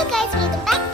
you guys. Welcome back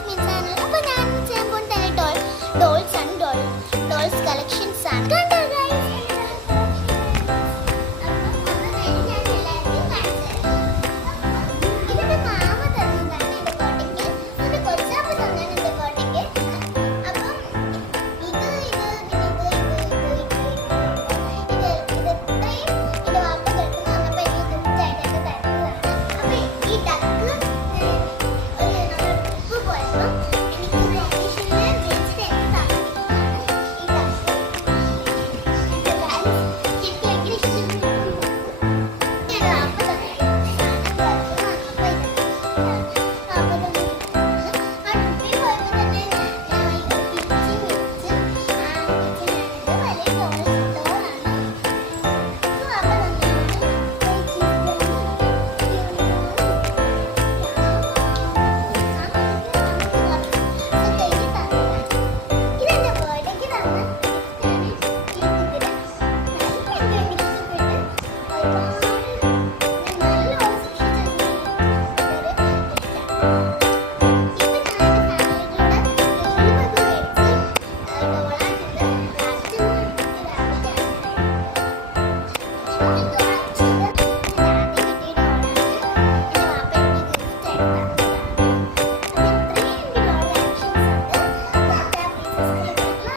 ah